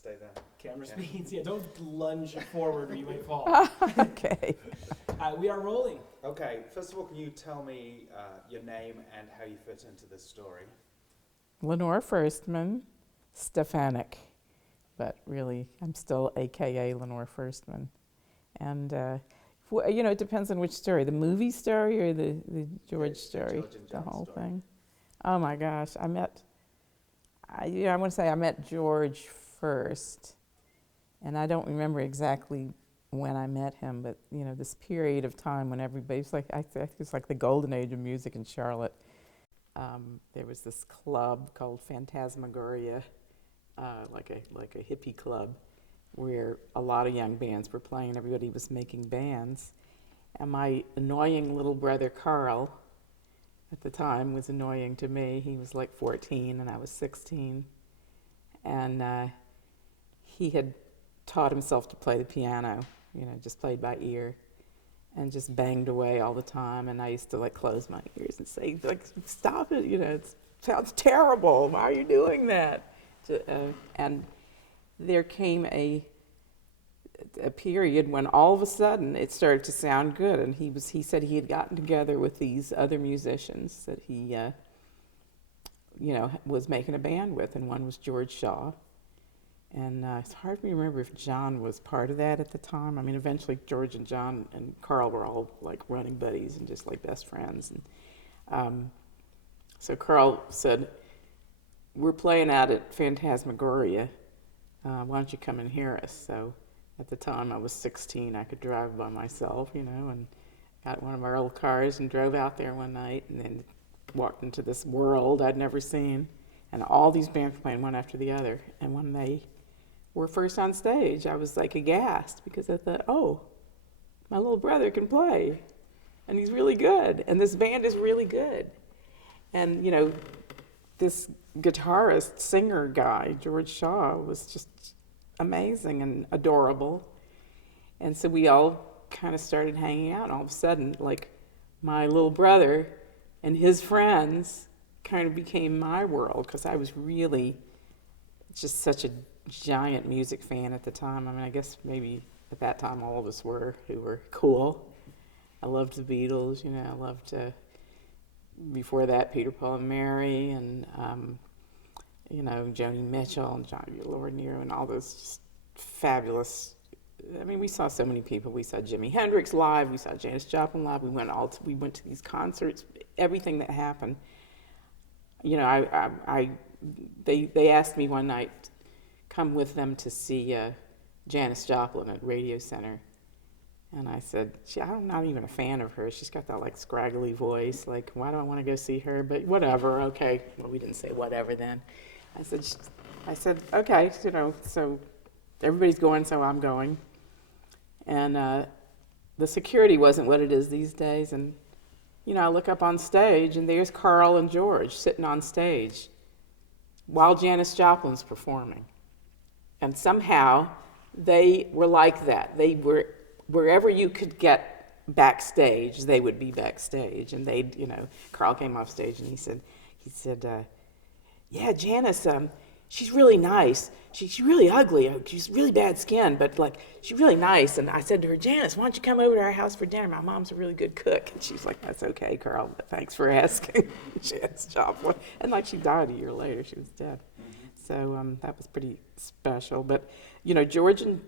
stay there. Camera speeds. Yeah, don't lunge forward or you might fall. Okay. We are rolling. Okay, first of all, can you tell me your name and how you fit into this story? Lenore Stefanik, but really I'm still AKA Lenore Firstman. And, it depends on which story, the movie story or the George story, George and the John whole story. thing. Oh my gosh, I want to say I met George first, and I don't remember exactly when I met him, but this period of time when everybody's like, I think it's like the golden age of music in Charlotte. There was this club called Phantasmagoria, like a hippie club, where a lot of young bands were playing. Everybody was making bands, and my annoying little brother Carl, at the time, was annoying to me. He was like 14 and I was 16, and he had taught himself to play the piano, just played by ear, and just banged away all the time. And I used to like close my ears and say, like, stop it, it sounds terrible. Why are you doing that? And there came a period when all of a sudden it started to sound good, and he said he had gotten together with these other musicians that he was making a band with, and one was George Shaw. And it's hard for me to remember if John was part of that at the time. I mean, eventually George and John and Carl were all like running buddies and just like best friends. And so Carl said, we're playing out at Phantasmagoria. Why don't you come and hear us? So at the time I was 16, I could drive by myself, and got one of our old cars and drove out there one night, and then walked into this world I'd never seen. And all these bands were playing one after the other. And when they were first on stage, I was like aghast, because I thought, oh, my little brother can play, and he's really good, and this band is really good. And this guitarist, singer guy, George Shaw, was just amazing and adorable. And so we all kind of started hanging out, and all of a sudden, like, my little brother and his friends kind of became my world, because I was really just such a giant music fan at the time. I mean, I guess maybe at that time all of us were, who were cool. I loved the Beatles, I loved, before that, Peter, Paul and Mary, and, Joni Mitchell and John Lord Nero and all those just fabulous. I mean, we saw so many people. We saw Jimi Hendrix live. We saw Janis Joplin live. We went to these concerts. Everything that happened. They asked me one night, come with them to see Janis Joplin at Radio Center. And I said, I'm not even a fan of her. She's got that like scraggly voice. Like, why do I want to go see her? But whatever, okay. Well, we didn't say whatever then. I said, okay, so everybody's going, so I'm going. And the security wasn't what it is these days. And, I look up on stage, and there's Carl and George sitting on stage while Janis Joplin's performing. And somehow they were like that. They were, wherever you could get backstage, they would be backstage. And Carl came off stage and he said, yeah, Janis, she's really nice. She's really ugly. She's really bad skin, but like, she's really nice. And I said to her, Janis, why don't you come over to our house for dinner? My mom's a really good cook. And she's like, that's okay, Carl, but thanks for asking. Janis Joplin. And like, she died a year later. She was dead. So that was pretty special. But, George and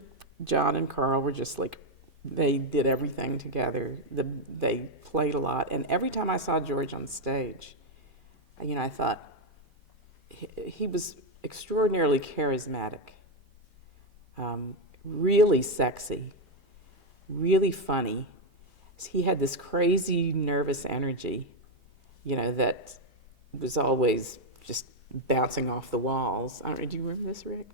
John and Carl were just like, they did everything together. They played a lot. And every time I saw George on stage, I thought he was extraordinarily charismatic, really sexy, really funny. He had this crazy nervous energy, that was always just bouncing off the walls. I don't know, do you remember this, Rick?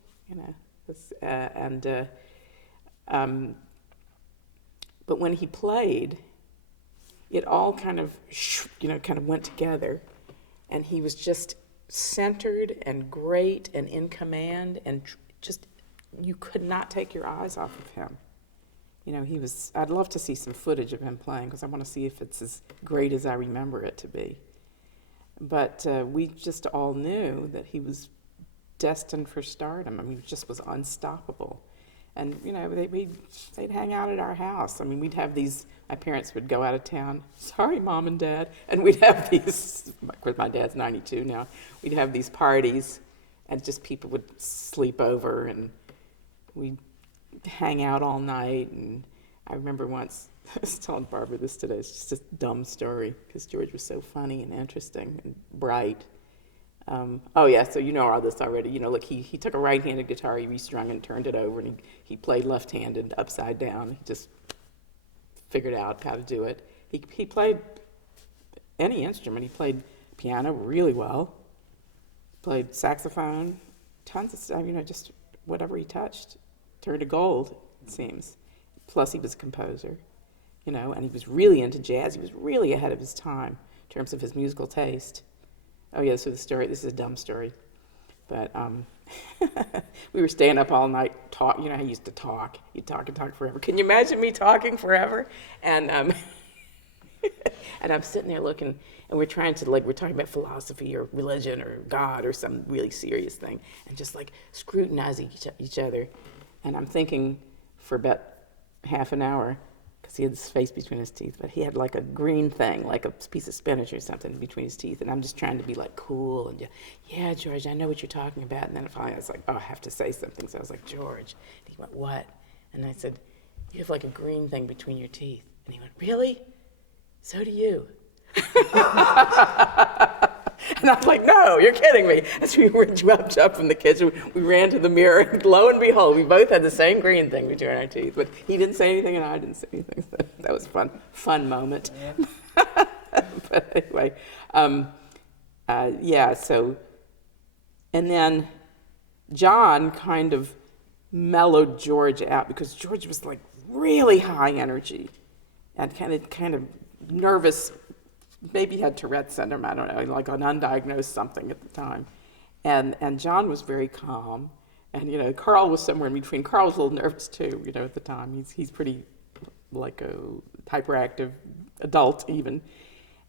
But when he played, it all kind of went together, and he was just centered and great and in command, and just, you could not take your eyes off of him. I'd love to see some footage of him playing, because I want to see if it's as great as I remember it to be. But we just all knew that he was destined for stardom. I mean, he just was unstoppable. And, you know, they'd hang out at our house. I mean, we'd have these, my parents would go out of town, sorry, Mom and Dad, and we'd have these, of course, my dad's 92 now, we'd have these parties, and just people would sleep over, and we'd hang out all night. And I remember once, I was telling Barbara this today, it's just a dumb story, because George was so funny and interesting and bright. Oh yeah, so you know all this already. You know, look, he took a right-handed guitar, he restrung and turned it over, and he played left-handed upside down. He just figured out how to do it. He played any instrument. He played piano really well, played saxophone, tons of stuff, you know, just whatever he touched turned to gold, it seems. Plus he was a composer, you know, and he was really into jazz. He was really ahead of his time in terms of his musical taste. Oh yeah, so the story, this is a dumb story, but we were staying up all night, you know how you used to talk. You'd talk and talk forever. Can you imagine me talking forever? And and I'm sitting there looking, and we're trying to, like, we're talking about philosophy or religion or God or some really serious thing, and just like scrutinizing each other. And I'm thinking for about half an hour, because he had his face between his teeth, but he had like a green thing, like a piece of spinach or something between his teeth. And I'm just trying to be like cool and, yeah, George, I know what you're talking about. And then finally I was like, oh, I have to say something. So I was like, George. And he went, what? And I said, you have like a green thing between your teeth. And he went, really? So do you. And I'm like, no, you're kidding me. As we were jumped up from the kitchen, we ran to the mirror, and lo and behold, we both had the same green thing between our teeth. But he didn't say anything, and I didn't say anything. So that was a fun moment. Yeah. But anyway, yeah, so, and then John kind of mellowed George out, because George was like really high energy and kind of nervous. Maybe he had Tourette's syndrome, I don't know, like an undiagnosed something at the time. And John was very calm. And, you know, Carl was somewhere in between. Carl was a little nervous too, you know, at the time. He's pretty, like, a hyperactive adult even.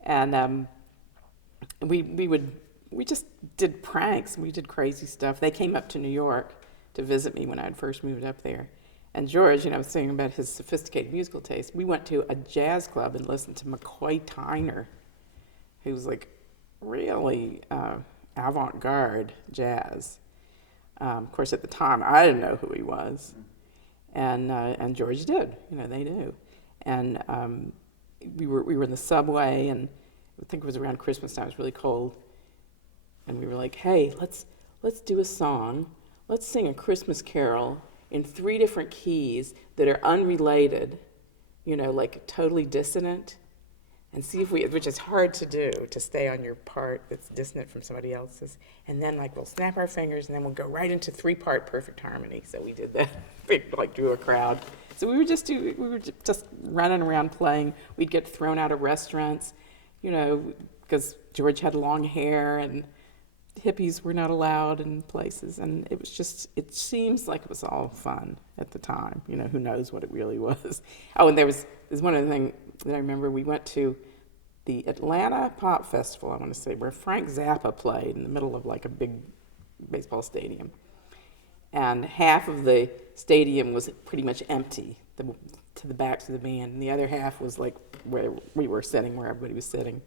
And we just did pranks. We did crazy stuff. They came up to New York to visit me when I had first moved up there. And George, you know, was saying about his sophisticated musical taste. We went to a jazz club and listened to McCoy Tyner, who was like really avant-garde jazz. Of course, at the time, I didn't know who he was, and George did. You know, they knew. And we were in the subway, and I think it was around Christmas time. It was really cold, and we were like, "Hey, let's do a song. Let's sing a Christmas carol in 3 different keys that are unrelated, you know, like totally dissonant, and see if which is hard to do, to stay on your part that's dissonant from somebody else's. And then, like, we'll snap our fingers, and then we'll go right into 3-part perfect harmony." So we did that. We, like, drew a crowd. So we were just running around playing. We'd get thrown out of restaurants, you know, because George had long hair, and hippies were not allowed in places, and it was just, it seems like it was all fun at the time. You know, who knows what it really was. Oh, and there's one other thing that I remember. We went to the Atlanta Pop Festival, I want to say, where Frank Zappa played in the middle of like a big baseball stadium. And half of the stadium was pretty much empty, to the backs of the band, and the other half was like where we were sitting, where everybody was sitting.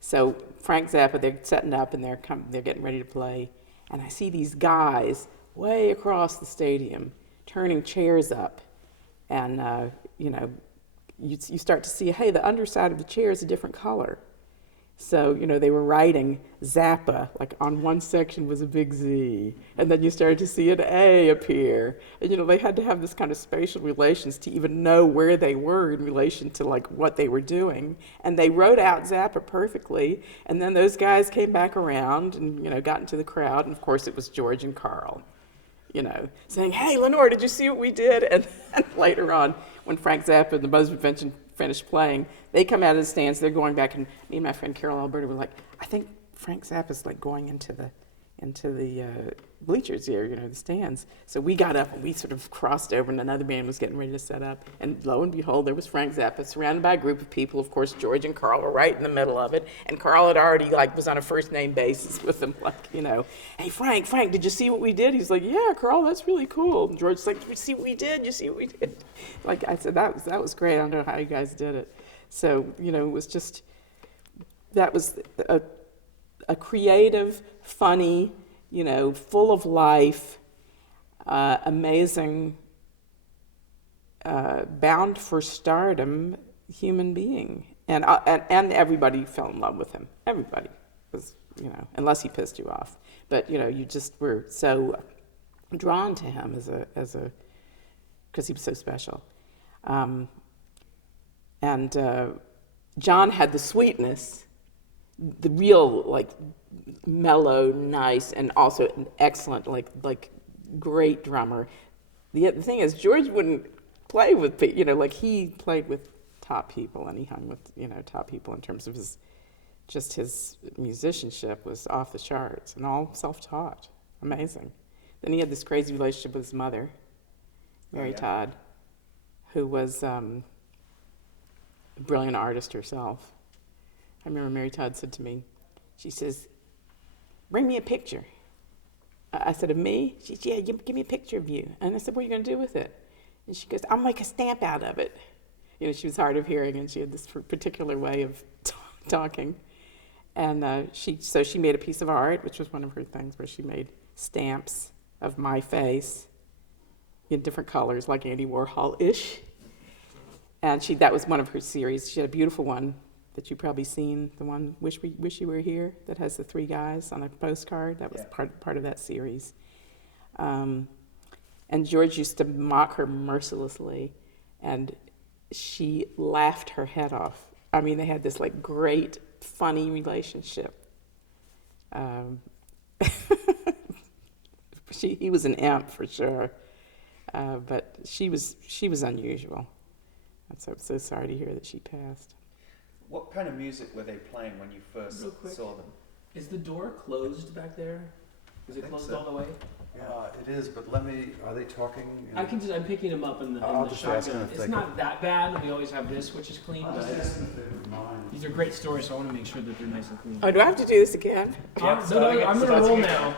So Frank Zappa, they're setting up, and they're getting ready to play, and I see these guys way across the stadium turning chairs up, and you know, you start to see, hey, the underside of the chair is a different color. So, you know, they were writing Zappa, like on one section was a big Z, and then you started to see an A appear. And, you know, they had to have this kind of spatial relations to even know where they were in relation to, like, what they were doing. And they wrote out Zappa perfectly, and then those guys came back around and, you know, got into the crowd, and of course it was George and Carl, you know, saying, hey, Lenore, did you see what we did? And later on, when Frank Zappa and the Buzz Convention finished playing, they come out of the stands, they're going back, and me and my friend Carol Alberta were like, I think Frank Zappa's like going into into the bleachers here, the stands. So we got up and we sort of crossed over, and another band was getting ready to set up. And lo and behold, there was Frank Zappa, surrounded by a group of people. Of course, George and Carl were right in the middle of it. And Carl had already, was on a first-name basis with them, hey, Frank, did you see what we did? He's like, yeah, Carl, that's really cool. And George's like, did you see what we did? You see what we did? Like I said, that was great. I don't know how you guys did it. So, it was just, that was a creative, funny, full of life, amazing, bound for stardom human being. And everybody fell in love with him. Everybody was, unless he pissed you off. But, you just were so drawn to him because he was so special. And John had the sweetness, the real, mellow, nice, and also an excellent, great drummer. The thing is, George wouldn't play with people, he played with top people, and he hung with, top people in terms of his musicianship was off the charts, and all self-taught. Amazing. Then he had this crazy relationship with his mother, Mary Todd, who was a brilliant artist herself. I remember Mary Todd said to me, she says, bring me a picture. I said, of me? She said, yeah, give me a picture of you. And I said, what are you going to do with it? And she goes, I'll make a stamp out of it. She was hard of hearing, and she had this particular way of talking. And so she made a piece of art, which was one of her things, where she made stamps of my face in different colors, like Andy Warhol-ish. And that was one of her series. She had a beautiful one that you've probably seen, the one Wish You Were Here, that has the three guys on a postcard. That was part of that series. And George used to mock her mercilessly, and she laughed her head off. I mean, they had this great, funny relationship. He was an imp for sure, but she was unusual. I'm so sorry to hear that she passed. What kind of music were they playing when you first saw them? Is the door closed back there? Is it closed all the way? It is, but are they talking? I'm picking them up in the just ask them shotgun. if It's they not that bad. We always have this, which is clean. I'll But just ask them if they would mind. these are great stories, so I want to make sure that they're nice and clean. Oh, do I have to do this again? No, I'm going to roll now.